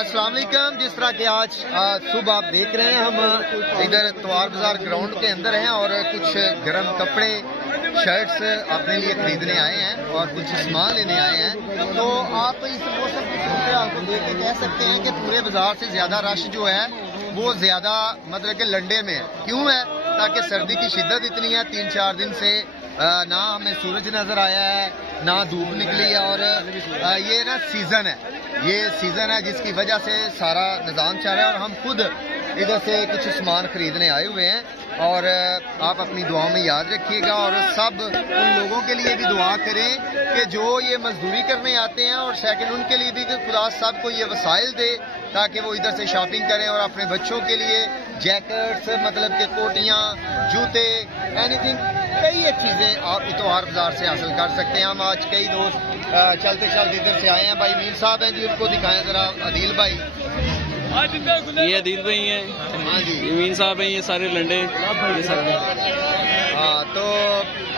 अस्सलाम वालेकुम। जिस तरह के आज सुबह आप देख रहे हैं, हम इधर तवार बाजार ग्राउंड के अंदर हैं और कुछ गर्म कपड़े शर्ट्स अपने लिए खरीदने आए हैं और कुछ सामान लेने आए हैं। तो आप इस मौसम की सूरत को देख के कह सकते हैं कि पूरे बाजार से ज़्यादा रश जो है वो ज़्यादा मतलब कि लंडे में है। क्यों है? ताकि सर्दी की शिद्दत इतनी है, 3-4 दिन से ना हमें सूरज नज़र आया है, ना धूप निकली है। और ये ना सीज़न है, ये सीज़न है जिसकी वजह से सारा निज़ाम चल रहा है। और हम खुद इधर से कुछ सामान खरीदने आए हुए हैं और आप अपनी दुआओं में याद रखिएगा और सब उन लोगों के लिए भी दुआ करें कि जो ये मजदूरी करने आते हैं, और सेकंड उनके लिए भी कि खुदा सबको ये वसाइल दे ताकि वो इधर से शॉपिंग करें और अपने बच्चों के लिए जैकेट्स, मतलब कि कोटियाँ, जूते, एनीथिंग, कई एक चीज़ें आप इतवार बाजार से हासिल कर सकते हैं। हम आज कई दोस्त चलते चलते इधर से आए हैं। भाई मीर साहब हैं जी, उनको दिखाएं ज़रा। अदील भाई, ये अदील भाई हैं, हाँ जी, मीन साहब हैं, ये सारे लंडे, ये सारे। हाँ, तो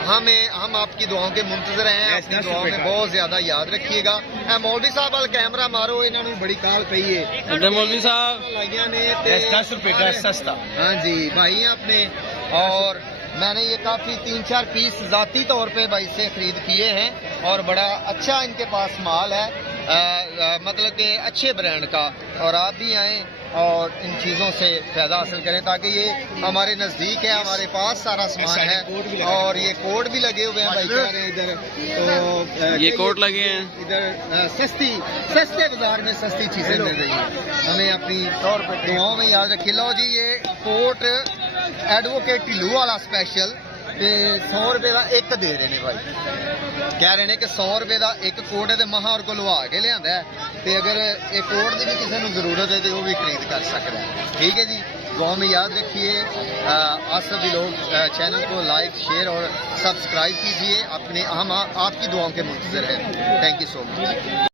हम आपकी दुआओं के मुंतजर हैं। अपनी दुआओं में बहुत ज्यादा याद रखिएगा। मौलवी साहब वाल कैमरा मारो, इन्होंने बड़ी काल पई है मौलवी साहब ने 10 रुपए सस्ता। हाँ जी, भाई हैं अपने। और मैंने ये काफ़ी 3-4 पीस ज़ाती तौर पे भाई से ख़रीद किए हैं और बड़ा अच्छा इनके पास माल है, मतलब कि अच्छे ब्रांड का। और आप भी आएँ और इन चीज़ों से फ़ायदा हासिल करें ताकि ये हमारे नज़दीक है, हमारे पास सारा सामान है। और ये कोड भी लगे हुए हैं भाई कह रहे हैं इधर, तो ये कोट लगे हैं इधर। सस्ते बाजार में सस्ती चीज़ें मिल रही हैं। हमें अपनी दुआओं में याद रखिए। लो जी, ये कोट एडवोकेट ढिल्लू वाला स्पेशल 100 रुपए का एक दे रहे हैं भाई। कह रहे हैं कि 100 रुपए का एक कोट है, तो महा और को लवा के लिया है। तो अगर एक कोट की भी किसी को जरूरत है तो वो भी खरीद कर सकता है। ठीक है जी, दुआ में याद रखिए। आप सभी लोग चैनल को लाइक, शेयर और सब्सक्राइब कीजिए। अपने हम आपकी दुआओं के मुंतज़िर हैं। Thank you so much.